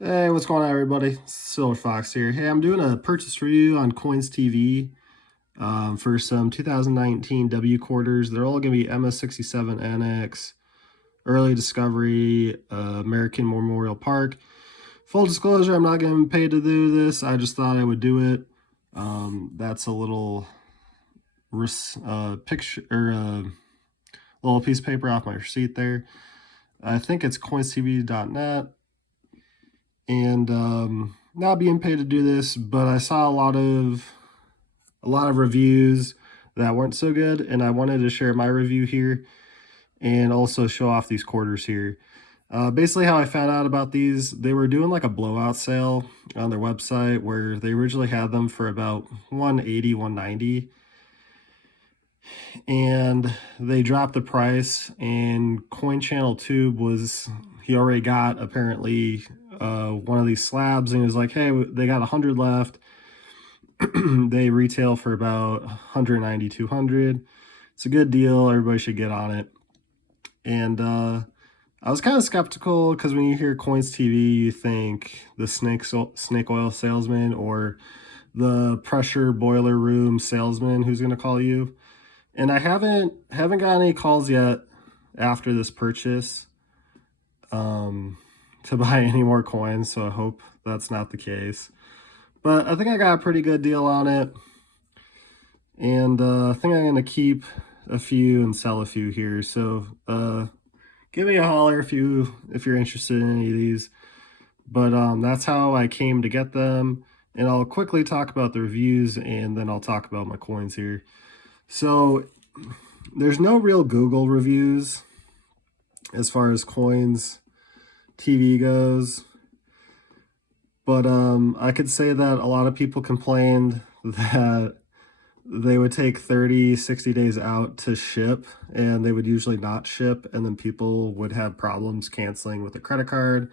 Hey, what's going on, everybody? Silver Fox here. Hey, I'm doing a purchase review on COINSTV for some 2019 W quarters. They're all going to be MS67 ANACS, Early Discovery, American Memorial Park. Full disclosure, I'm not getting paid to do this. I just thought I would do it. That's a little picture or little piece of paper off my receipt there. I think it's coinstv.net. And not being paid to do this, but I saw a lot of reviews that weren't so good, and I wanted to share my review here and also show off these quarters here. Basically, how I found out about these, they were doing like a blowout sale on their website where they originally had them for about 180, 190, and they dropped the price. And Coin Channel Tube was, he already got apparently one of these slabs, and he was like, hey, they got 100 left. They retail for about 190, 200. It's a good deal. Everybody should get on it. And I was kind of skeptical because when you hear COINSTV, you think the snake oil salesman or the pressure boiler room salesman who's going to call you. And I haven't got any calls yet after this purchase to buy any more coins, so I hope that's not the case. But I think I got a pretty good deal on it, and I think I'm going to keep a few and sell a few here. So give me a holler if you're interested in any of these. But that's how I came to get them, and I'll quickly talk about the reviews, and then I'll talk about my coins here. So there's no real Google reviews as far as coins TV goes, but I could say that a lot of people complained that they would take 30, 60 days out to ship, and they would usually not ship, and then people would have problems canceling with a credit card.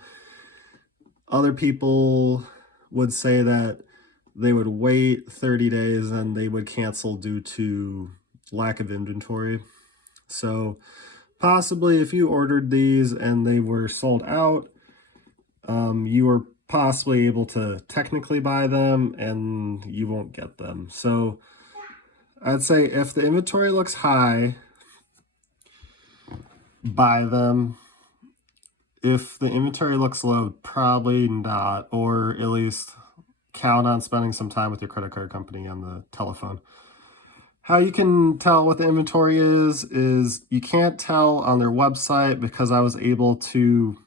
Other people would say that they would wait 30 days and they would cancel due to lack of inventory. So possibly if you ordered these and they were sold out, you were possibly able to technically buy them and you won't get them. So I'd say if the inventory looks high, buy them. If the inventory looks low, probably not, or at least count on spending some time with your credit card company on the telephone. How you can tell what the inventory is you can't tell on their website, because I was able to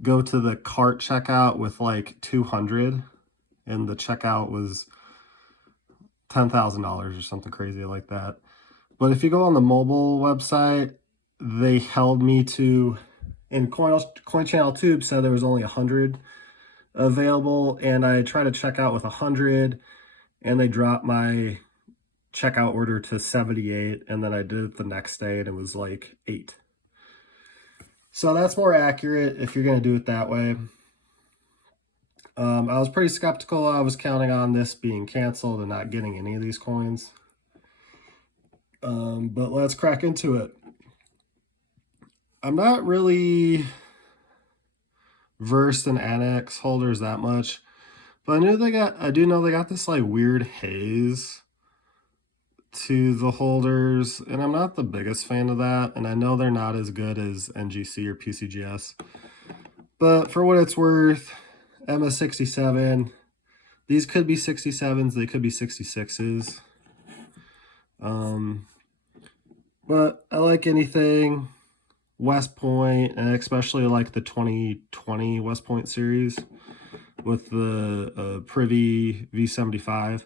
go to the cart checkout with like 200, and the checkout was $10,000 or something crazy like that. But if you go on the mobile website, they held me to, and Coin Channel Tube said there was only 100 available, and I tried to check out with 100, and they dropped my checkout order to 78, and then I did it the next day and it was like 8. So that's more accurate if you're going to do it that way. I was pretty skeptical. I was counting on this being canceled and not getting any of these coins. But let's crack into it. I'm not really versed in ANACS holders that much, but I do know they got this like weird haze to the holders, and I'm not the biggest fan of that, and I know they're not as good as NGC or PCGS. But for what it's worth, MS67, these could be 67s, they could be 66s. But I like anything West Point, and especially like the 2020 West Point series with the Privy V75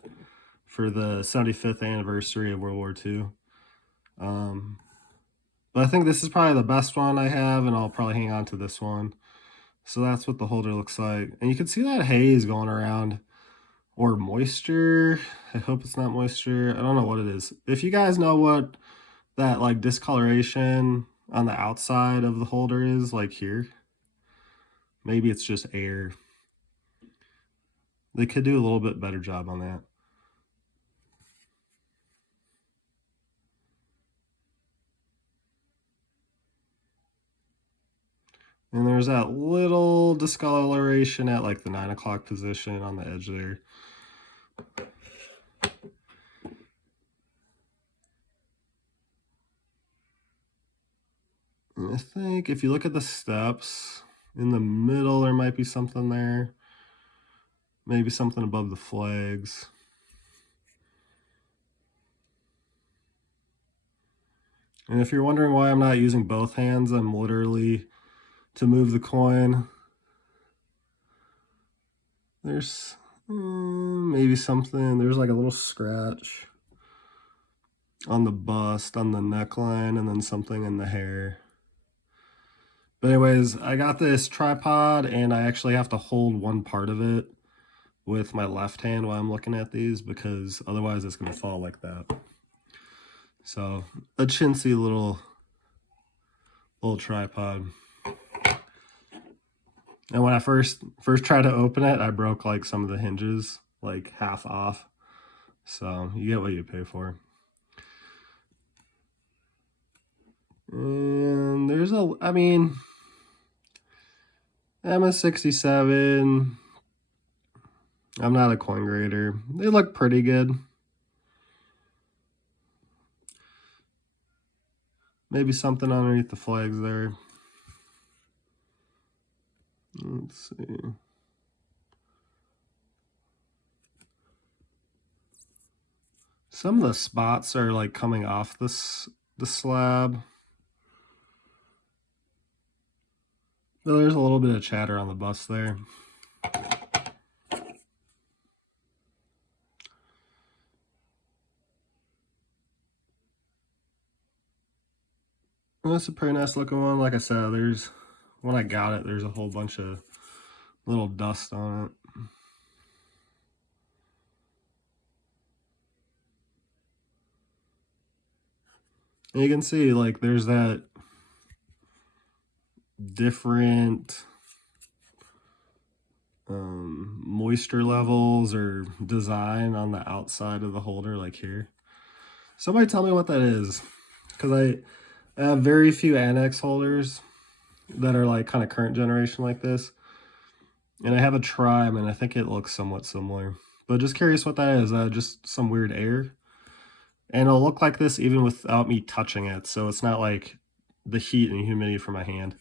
for the 75th anniversary of World War II. But I think this is probably the best one I have, and I'll probably hang on to this one. So that's what the holder looks like. And you can see that haze going around, or moisture. I hope it's not moisture. I don't know what it is. If you guys know what that like discoloration on the outside of the holder is, like here, maybe it's just air. They could do a little bit better job on that. And there's that little discoloration at like the 9 o'clock position on the edge there. And I think if you look at the steps in the middle, there might be something there. Maybe something above the flags. And if you're wondering why I'm not using both hands, I'm literally, to move the coin, there's maybe something, there's like a little scratch on the bust, on the neckline, and then something in the hair. But anyways, I got this tripod, and I actually have to hold one part of it with my left hand while I'm looking at these, because otherwise it's going to fall like that. So a chintzy little tripod. And when I first tried to open it, I broke like some of the hinges, like half off. So you get what you pay for. And there's I mean, I'm a 67. I'm not a coin grader. They look pretty good. Maybe something underneath the flags there. Let's see. Some of the spots are like coming off the slab. But there's a little bit of chatter on the bust there. That's a pretty nice looking one. Like I said, when I got it, there's a whole bunch of little dust on it. And you can see, like, there's that different moisture levels or design on the outside of the holder, like here. Somebody tell me what that is, because I have very few ANACS holders that are like kind of current generation like this, and I have a Trime, and I think it looks somewhat similar. But just curious what that is. Just some weird air, and it'll look like this even without me touching it, so it's not like the heat and humidity from my hand.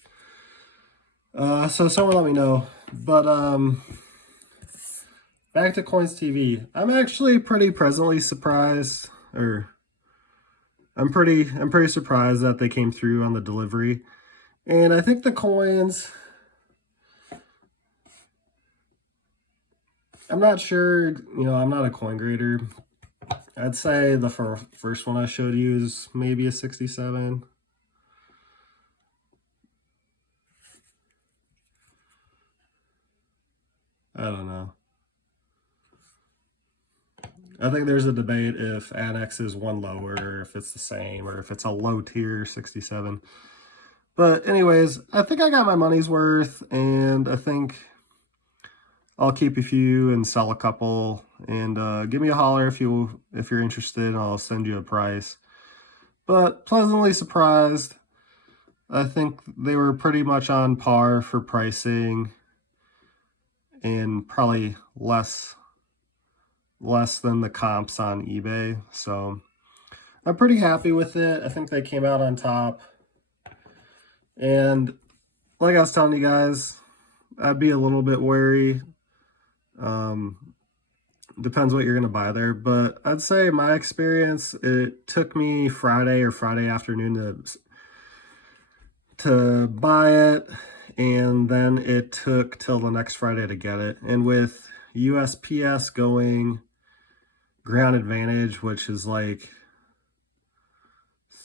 So someone let me know. But back to COINSTV. I'm actually pretty pleasantly surprised, or I'm pretty surprised that they came through on the delivery. And I think the coins, I'm not sure, you know, I'm not a coin grader. I'd say the first one I showed you is maybe a 67. I don't know. I think there's a debate if ANACS is one lower, or if it's the same, or if it's a low tier 67. But anyways, I think I got my money's worth, and I think I'll keep a few and sell a couple. And give me a holler if you're interested, and I'll send you a price. But pleasantly surprised. I think they were pretty much on par for pricing, and probably less than the comps on eBay. So I'm pretty happy with it. I think they came out on top. And like I was telling you guys, I'd be a little bit wary. Depends what you're going to buy there. But I'd say my experience, it took me Friday afternoon to buy it. And then it took till the next Friday to get it. And with USPS going ground advantage, which is like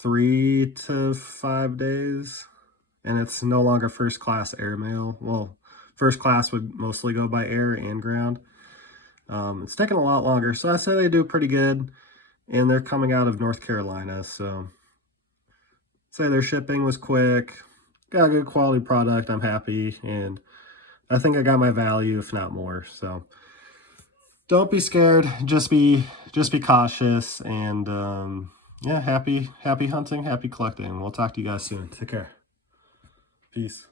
3 to 5 days, and it's no longer first class airmail. Well, first class would mostly go by air and ground. It's taking a lot longer, so I say they do pretty good, and they're coming out of North Carolina, so say their shipping was quick, got a good quality product. I'm happy, and I think I got my value, if not more. So don't be scared, just be cautious, and yeah, happy hunting, happy collecting. We'll talk to you guys soon. Take care. Peace.